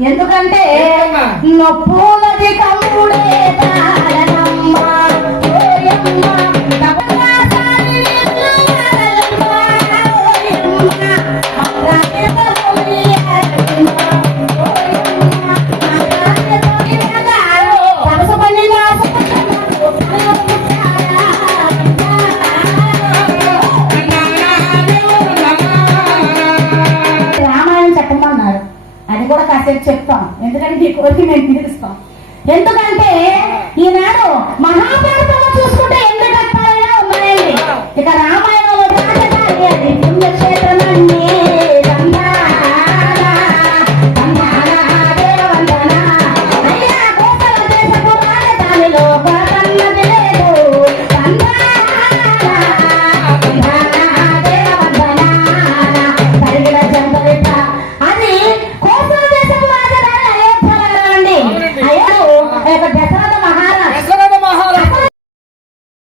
ఎందుకంటే? నొప్పులది కమ్ముడే అది కూడా కాసేపు చెప్తాం. ఎందుకంటే ఈ కోరిక మేము తీరుస్తాం ఎందుకంటే ఈనాడు మహాభారతంలో একটা